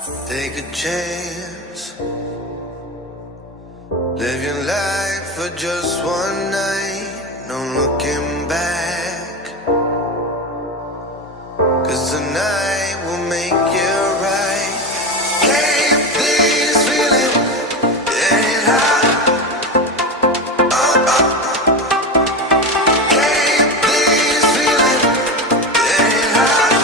Take a chance. Live your life for just one night. No looking back. 'Cause tonight will make you right. Can't please feeling getting high. Can't please feeling getting high.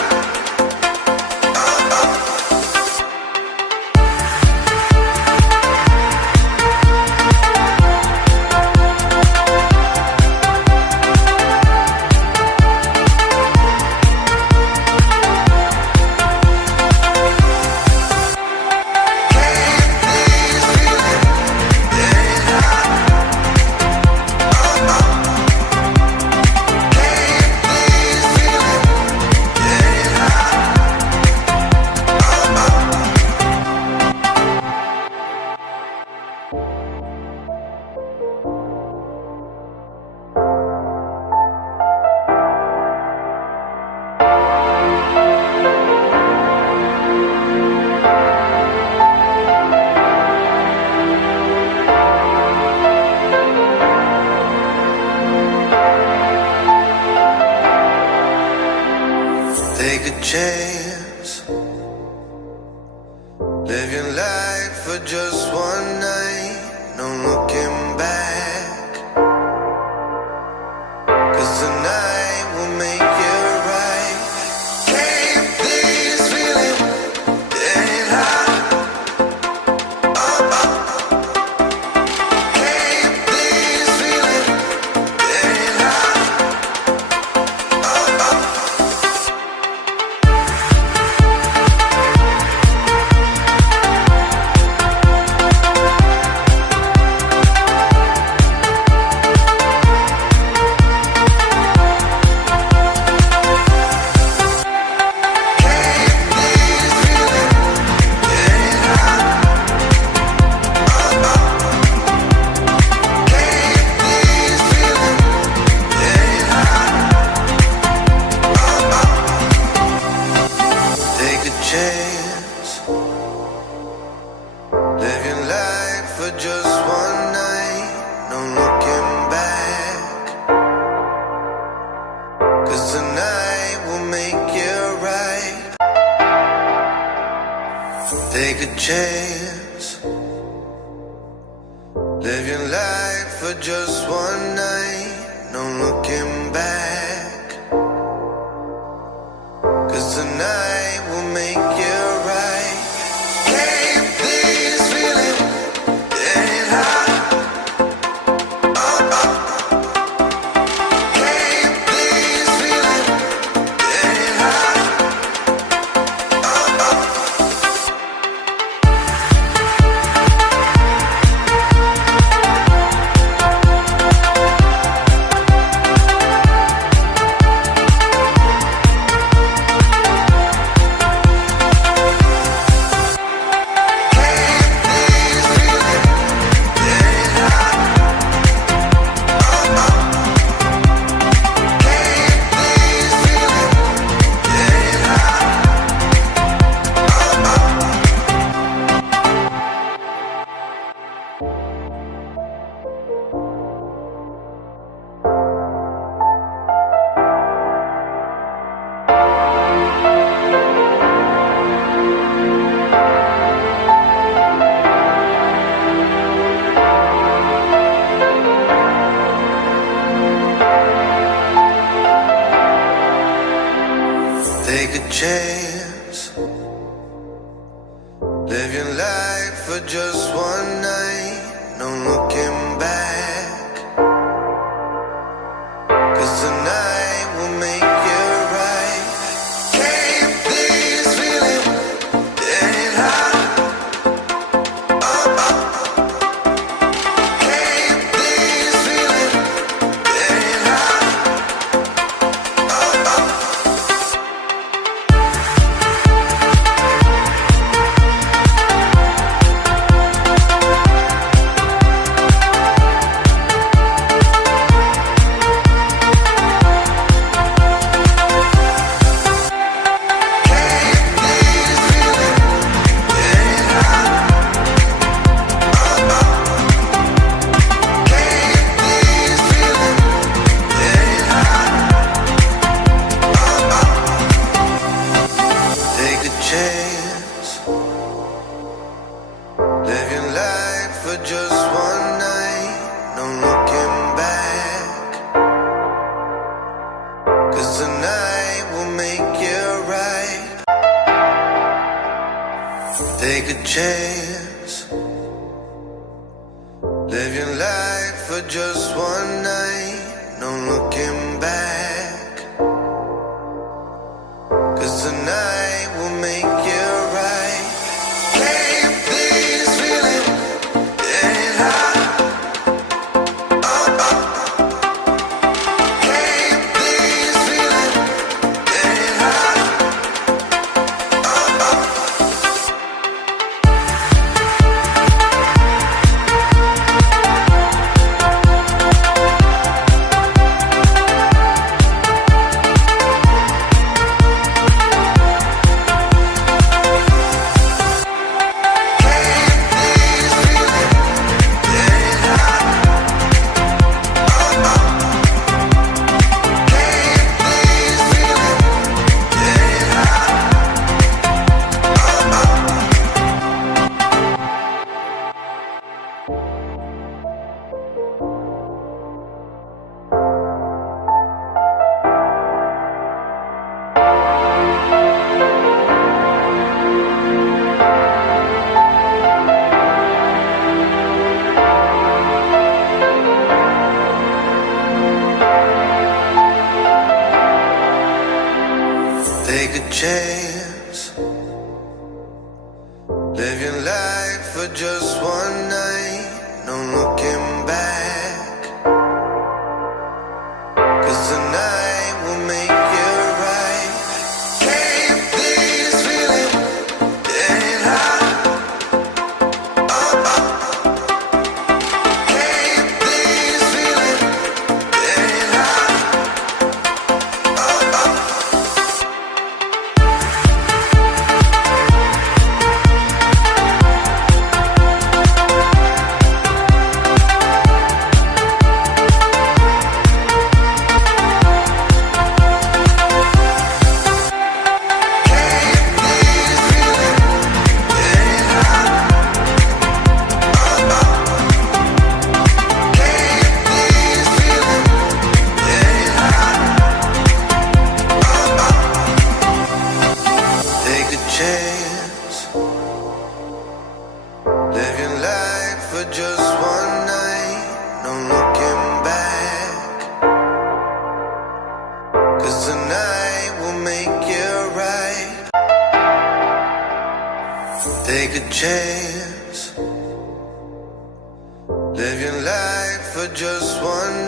Take a chance. Live your life for just one night. No looking back. 'Cause tonight will make you right. Can't please feeling getting high. Can't please feeling getting high. Take a chance. Live your life for just one night. No looking back. 'Cause tonight will make you right. Take a chance. Live your life for just one night. No looking back. 'Cause tonight will make you right. Can't please feeling getting high. Can't please feeling getting high. Take a chance. Live your life for just one night. No looking back. 'Cause tonight will make you right. Can't please feeling getting high. Can't please feeling getting high. chance. Live your life for just one night, no looking back. 'Cause tonight will make you right. Take a chance. Live your life for just one night, no looking back. 'Cause tonight will make you right. Can't please feeling getting high. Can't please feeling getting high. Take a chance. Live your life for just one night, no looking back. 'Cause tonight will make you right. Can't please feeling getting high. Can't please feeling getting high. Take a chance. Live your life for just one night, no looking back. 'Cause tonight will make you right. Take a chance. Live your life for just one